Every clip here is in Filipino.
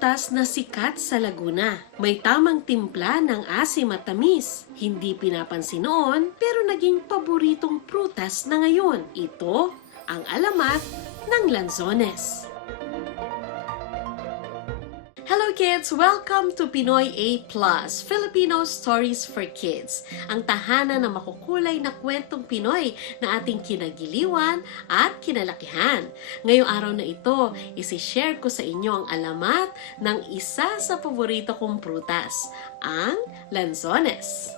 Prutas na sikat sa Laguna. May tamang timpla ng asim at tamis. Hindi pinapansin noon, pero naging paboritong prutas na ngayon. Ito ang alamat ng lanzones. Hello kids! Welcome to Pinoy A+, Filipino Stories for Kids, ang tahanan ng makukulay na kwentong Pinoy na ating kinagiliwan at kinalakihan. Ngayong araw na ito, isi-share ko sa inyo ang alamat ng isa sa paborito kong prutas, ang lanzones.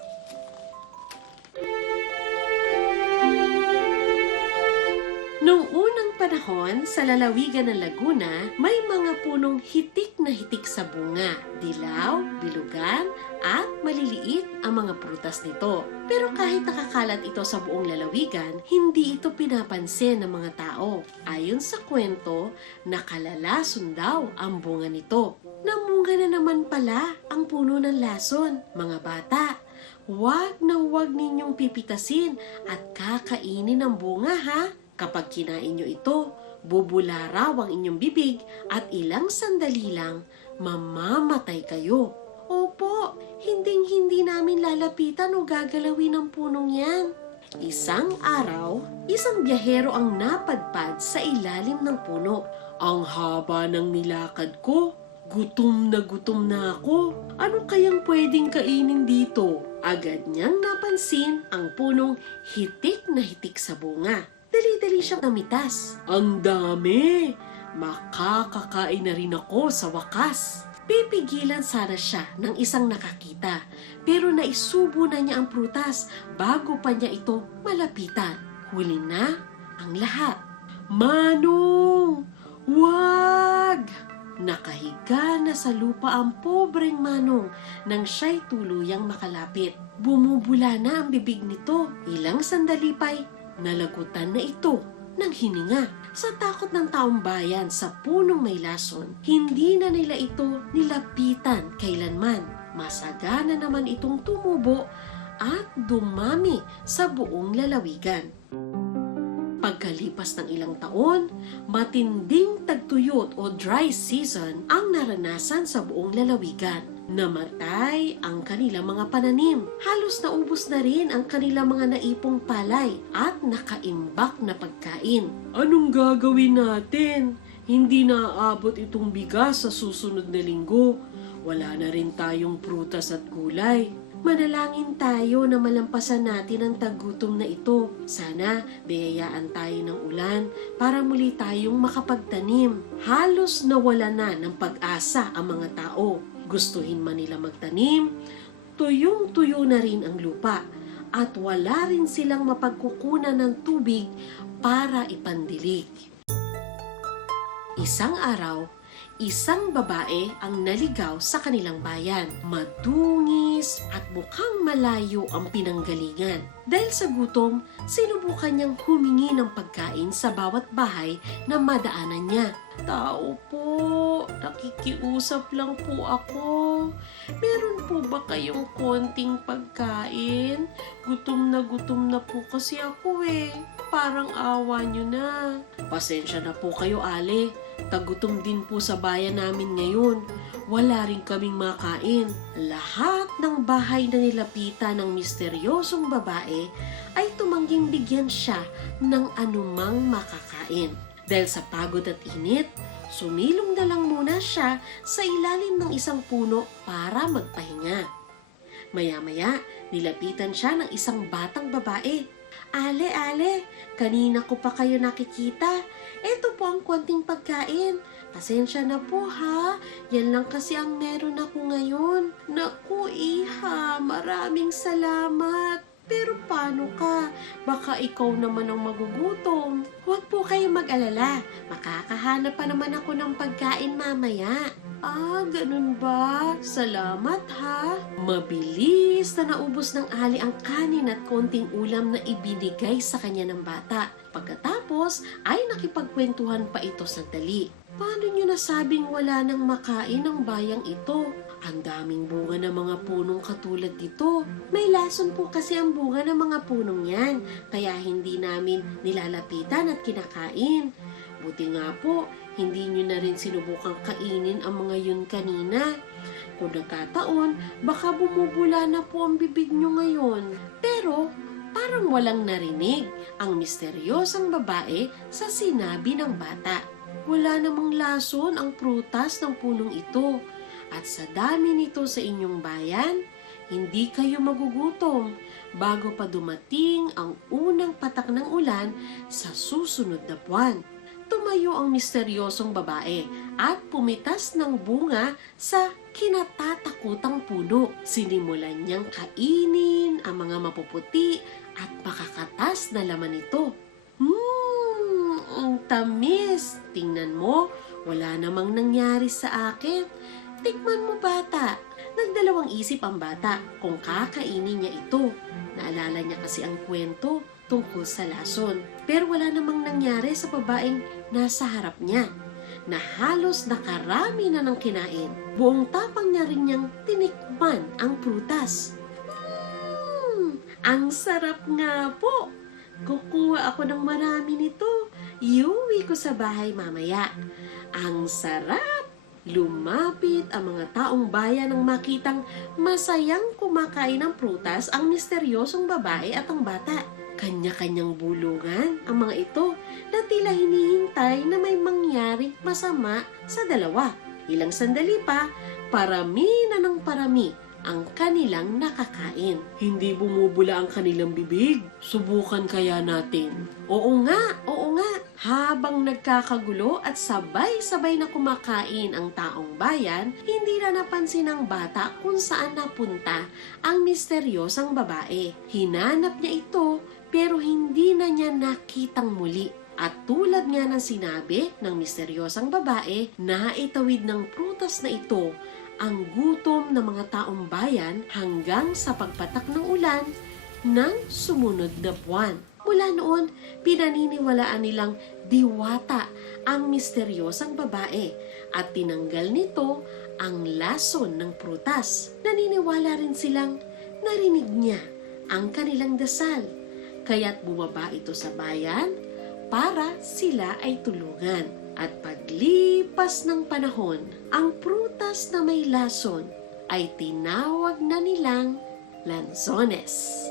Noong panahon, sa lalawigan ng Laguna, may mga punong hitik na hitik sa bunga. Dilaw, bilugan, at maliliit ang mga prutas nito. Pero kahit nakakalat ito sa buong lalawigan, hindi ito pinapansin ng mga tao. Ayon sa kwento, nakalalason daw ang bunga nito. Namunga na naman pala ang puno ng lason. Mga bata, huwag na huwag ninyong pipitasin at kakainin ang bunga ha. Kapag kinain nyo ito, bubula raw ang inyong bibig at ilang sandali lang, mamamatay kayo. Opo, hinding-hindi namin lalapitan o gagalawin ang punong yan. Isang araw, isang biyahero ang napadpad sa ilalim ng puno. Ang haba ng nilakad ko. Gutom na gutom na ako. Ano kayang pwedeng kainin dito? Agad niyang napansin ang punong hitik na hitik sa bunga. Dali-dali siyang namitas. Ang dami! Makakakain na rin ako sa wakas. Pipigilan sana siya ng isang nakakita, pero naisubo na niya ang prutas bago pa niya ito malapitan. Huli na ang lahat. Manong! Wag! Nakahiga na sa lupa ang pobreng manong nang siya'y tuluyang makalapit. Bumubula na ang bibig nito. Ilang sandali pa'y nalagutan na ito ng hininga. Sa takot ng taong bayan sa punong may lason, hindi na nila ito nilapitan kailanman. Masagana naman itong tumubo at dumami sa buong lalawigan. Pagkalipas ng ilang taon, matinding tagtuyot o dry season ang naranasan sa buong lalawigan. Namatay ang kanilang mga pananim. Halos naubos na rin ang kanilang mga naipong palay at nakaimbak na pagkain. Anong gagawin natin? Hindi naaabot itong bigas sa susunod na linggo. Wala na rin tayong prutas at gulay. Manalangin tayo na malampasan natin ang tagutom na ito. Sana biyayaan tayo ng ulan para muli tayong makapagtanim. Halos nawala na ng pag-asa ang mga tao. Gustuhin man nila magtanim, tuyong-tuyo na rin ang lupa at wala rin silang mapagkukunan ng tubig para ipandilig. Isang araw, isang babae ang naligaw sa kanilang bayan. Madungis at mukhang malayo ang pinanggalingan. Dahil sa gutom, sinubukan niyang humingi ng pagkain sa bawat bahay na madaanan niya. Tao po, nakikiusap lang po ako. Meron po ba kayong konting pagkain? Gutom na gutom na po kasi ako eh. Parang awa nyo na. Pasensya na po kayo, Ale. Tagutom din po sa bayan namin ngayon. Wala rin kaming makain. Lahat ng bahay na nilapitan ng misteryosong babae ay tumangging bigyan siya ng anumang makakain. Dahil sa pagod at init, sumilong na lang muna siya sa ilalim ng isang puno para magpahinga. Maya-maya, nilapitan siya ng isang batang babae. Ale, ale, kanina ko pa kayo nakikita. Ito po ang konting pagkain. Pasensya na po ha. Yan lang kasi ang meron ako ngayon. Naku, iha, maraming salamat. Pero paano ka? Baka ikaw naman ang magugutom. Huwag po kayo mag-alala. Makakahanap pa naman ako ng pagkain mamaya. Ah, ganun ba? Salamat ha. Mabilis na naubos ng ali ang kanin at konting ulam na ibinigay sa kanya ng bata. Pagkatapos ay nakipagkwentuhan pa ito sandali. Paano nyo nasabing wala nang makain ang bayang ito? Ang daming bunga ng mga punong katulad dito. May lason po kasi ang bunga ng mga punong yan, kaya hindi namin nilalapitan at kinakain. Buti nga po, hindi nyo na rin sinubukang kainin ang mga yun kanina. Kung nagkataon, baka bumubula na po ang bibig nyo ngayon. Pero, parang walang narinig ang misteryosang babae sa sinabi ng bata. Wala namang lason ang prutas ng punong ito. At sa dami nito sa inyong bayan, hindi kayo magugutom bago pa dumating ang unang patak ng ulan sa susunod na buwan. Tumayo ang misteryosong babae at pumitas ng bunga sa kinatatakutang puno. Sinimulan niyang kainin ang mga mapuputi at makakatas na laman nito. Hmm, ang tamis. Tingnan mo, wala namang nangyari sa akin. Tikman mo bata. Nagdalawang isip ang bata kung kakainin niya ito. Naalala niya kasi ang kwento tungkol sa lason. Pero wala namang nangyari sa babaeng nasa harap niya na halos nakarami na ng kinain. Buong tapang niya rin niyang tinikman ang prutas. Hmm, ang sarap nga po. Kukuha ako ng marami nito. Iuwi ko sa bahay mamaya. Ang sarap! Lumapit ang mga taong bayan nang makitang masayang kumakain ng prutas ang misteryosong babae at ang bata. Kanya-kanyang bulungan ang mga ito na tila hinihintay na may mangyaring masama sa dalawa. Ilang sandali pa, parami na ng parami ang kanilang nakakain. Hindi bumubula ang kanilang bibig. Subukan kaya natin. Oo nga, oo nga. Habang nagkakagulo at sabay-sabay na kumakain ang taong bayan, hindi na napansin ng bata kung saan napunta ang misteryosang babae. Hinanap niya ito pero hindi na niya nakitang muli. At tulad nga ng sinabi ng misteryosang babae, naitawid ng prutas na ito ang gutom ng mga taong bayan hanggang sa pagpatak ng ulan ng sumunod na buwan. Mula noon, pinaniniwalaan nilang diwata ang misteryosang babae at tinanggal nito ang lason ng prutas. Naniniwala rin silang narinig niya ang kanilang dasal. Kaya't bumaba ito sa bayan para sila ay tulungan. At paglipas ng panahon, ang prutas na may lason ay tinawag na nilang lanzones.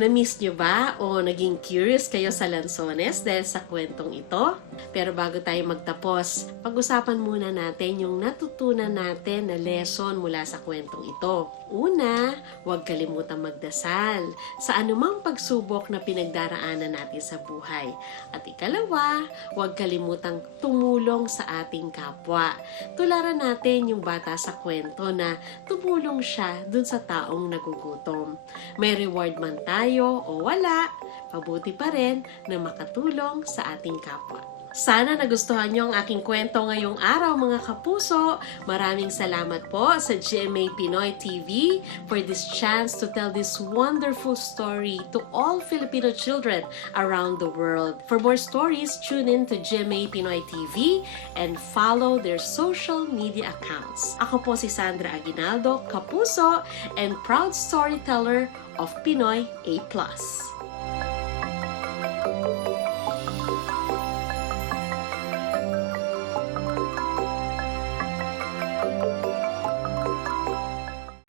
Na-miss nyo ba o naging curious kayo sa lansones dahil sa kwentong ito? Pero bago tayo magtapos, pag-usapan muna natin yung natutunan natin na lesson mula sa kwentong ito. Una, huwag kalimutang magdasal sa anumang pagsubok na pinagdaraanan natin sa buhay. At ikalawa, huwag kalimutang tumulong sa ating kapwa. Tularan natin yung bata sa kwento na tumulong siya dun sa taong nagugutom. May reward man tayo o wala, mabuti pa rin na makatulong sa ating kapwa. Sana nagustuhan niyo ang aking kwento ngayong araw mga kapuso. Maraming salamat po sa GMA Pinoy TV for this chance to tell this wonderful story to all Filipino children around the world. For more stories, tune in to GMA Pinoy TV and follow their social media accounts. Ako po si Sandra Aguinaldo, kapuso and proud storyteller of Pinoy A+.